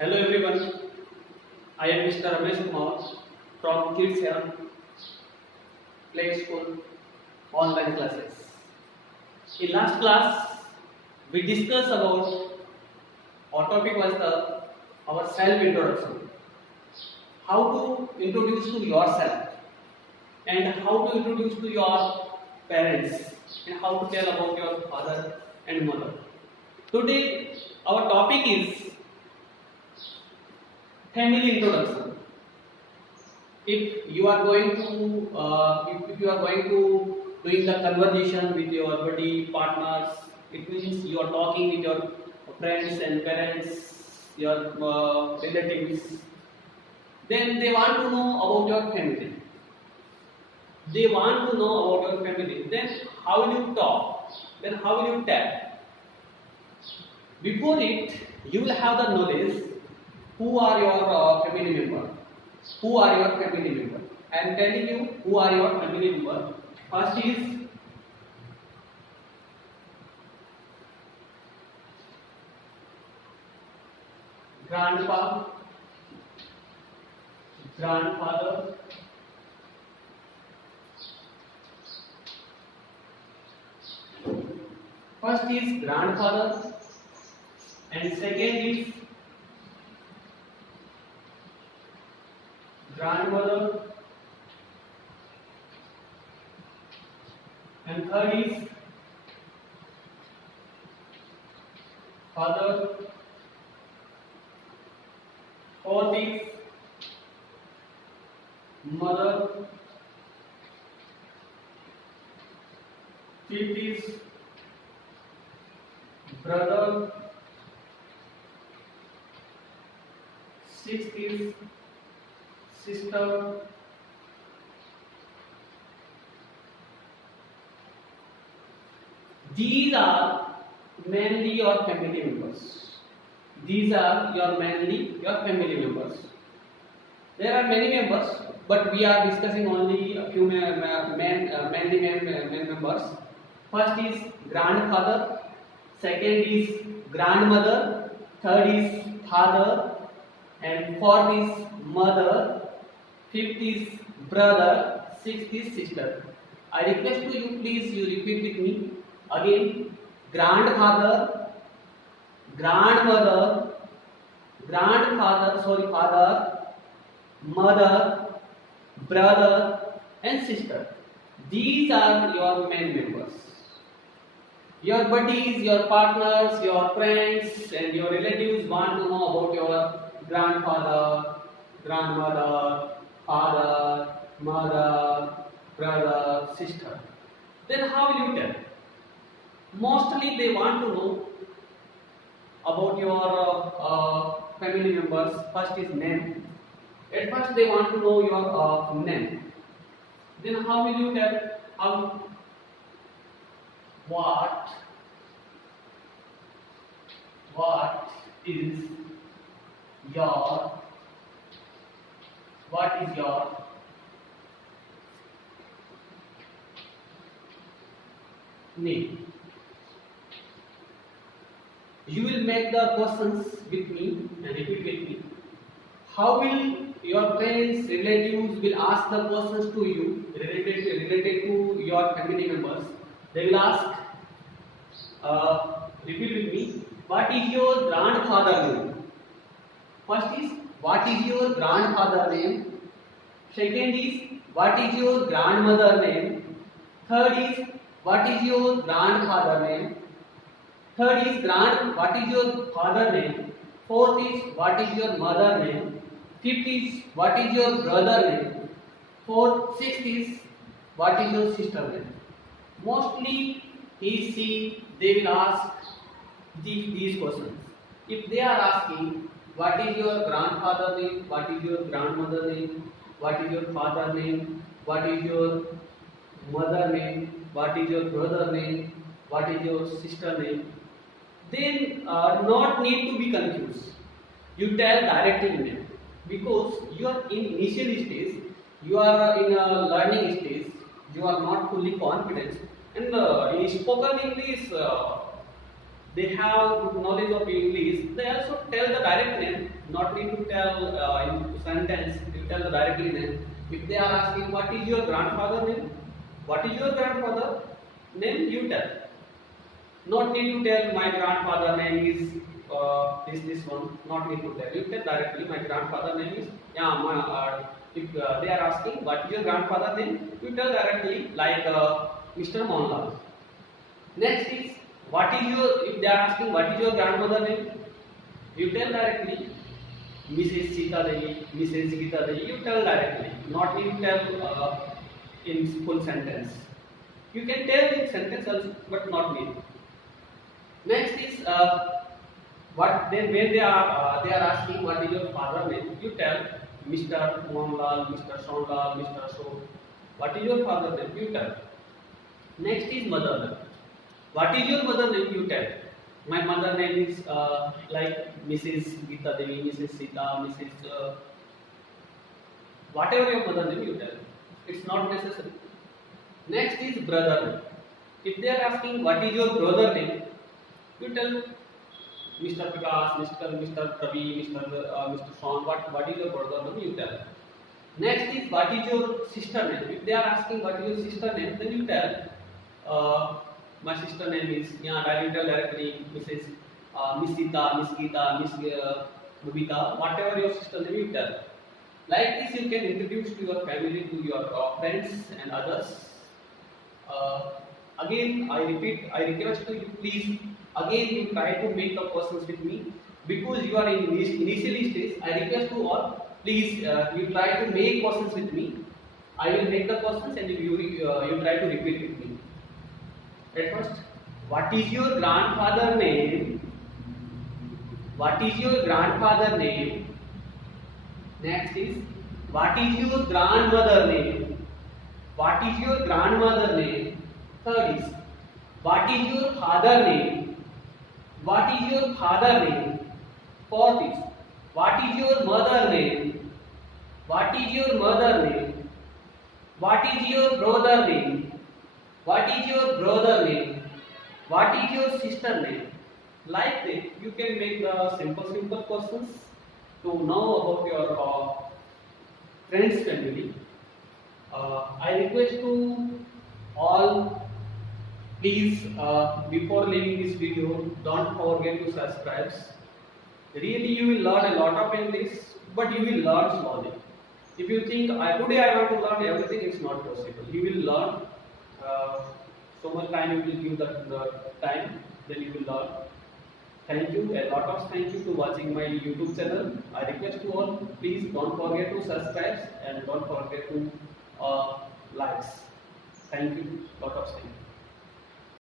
Hello everyone, I am Mr. Ramesh Kumar from Kids Health Play School online classes. In last class, we discussed about our topic was our self introduction. How to introduce to yourself and how to introduce to your parents and how to tell about your father and mother. Today, our topic is family introduction. If you are going to if you are going to doing the conversation with your buddy partners, it means you are talking with your friends and parents, your relatives. Then they want to know about your family. They want to know about your family. Then how will you talk? Then how will you tell? Before it, you will have the knowledge who are your family member. Who are your family member? I am telling you who are your family member. First is grandpa, grandfather, first is grandfather and second is grandmother and third is father, fourth is mother, fifth is brother, sixth is sister, these are mainly your family members. These are your mainly your family members. There are many members, but we are discussing only a few mainly main members. First is grandfather, second is grandmother, third is father, and fourth is mother, fifth is brother, sixth is sister. I request to you, please you repeat with me again. Grandfather, grandmother, father, mother, brother, and sister. These are your main members. Your buddies, your partners, your friends, and your relatives want to know about your grandfather, grandmother, father, mother, brother, sister. Then how will you tell? Mostly they want to know about your family members. First is name. At first they want to know your name. Then how will you tell? How? What is your name? You will make the questions with me and repeat with me. How will your friends, relatives will ask the questions to you related to your family members? They will ask, repeat with me, what is your grandfather name? First is, what is your grandfather name? Second is, what is your grandmother name? Third is, what is your grandfather name? Third is, what is your father name? Fourth is, what is your mother name? Fifth is, what is your brother name? Sixth is, what is your sister name? Mostly, they will ask these questions. If they are asking, what is your grandfather name? What is your grandmother name? What is your father name? What is your mother name? What is your brother name? What is your sister name? Then not need to be confused. You tell directly name because you are in initial stage. You are in a learning stage. You are not fully confident. And in spoken English, they have good knowledge of English, they also tell the direct name, not need to tell in sentence, you tell the directly name. If they are asking what is your grandfather name, what is your grandfather name, you tell. Not need to tell my grandfather name is this one, not need to tell. You tell directly my grandfather name is, yeah, if they are asking what is your grandfather name, you tell directly like Mr. Mohanlal. Next is what is your, if they are asking what is your grandmother name, you tell directly Mrs. Sita Devi, Mrs. Gita Devi, you tell directly, not need to tell in full sentence. You can tell in sentence also, but not need. Next is what then when they are asking what is your father name, you tell Mr. Mohanlal, Mr. Sonlal, Mr. So. What is your father name? You tell. Next is mother name. What is your mother name? You tell. My mother name is like Mrs. Gita Devi, Mrs. Sita, Mrs. Whatever your mother name, you tell. It's not necessary. Next is brother name. If they are asking what is your brother name, you tell Mr. Vikas, Mr. Ravi, Mr. Sean. What is your brother name? You tell. Next is what is your sister name? If they are asking what is your sister name, then you tell my sister name is, yeah, directly Mrs. Miss Sita, Miss Gita, Miss Bubita, whatever your sister name, you tell. Like this, you can introduce to your family, to your friends and others. Again, I repeat, I request to you, please, again you try to make the questions with me, because you are in initially stage. I request to all, please, you try to make questions with me. I will make the questions and you try to repeat with me. At first, what is your grandfather name? What is your grandfather name? Next is, what is your grandmother name? What is your grandmother name? Third is, what is your father name? What is your father name? Fourth is, what is your mother name? What is your mother name? What is your brother name? What is your brother name? What is your sister name? Like that, you can make the simple questions to know about your friends family. I request to all, please, before leaving this video, don't forget to subscribe. Really, you will learn a lot of English, but you will learn slowly. If you think today I want to learn everything, it's not possible. You will learn. So much time you will give the time, then you will learn. Thank you, a lot of thank you to watching my YouTube channel. I request to all, please don't forget to subscribe and don't forget to likes. Thank you, lot of thank you.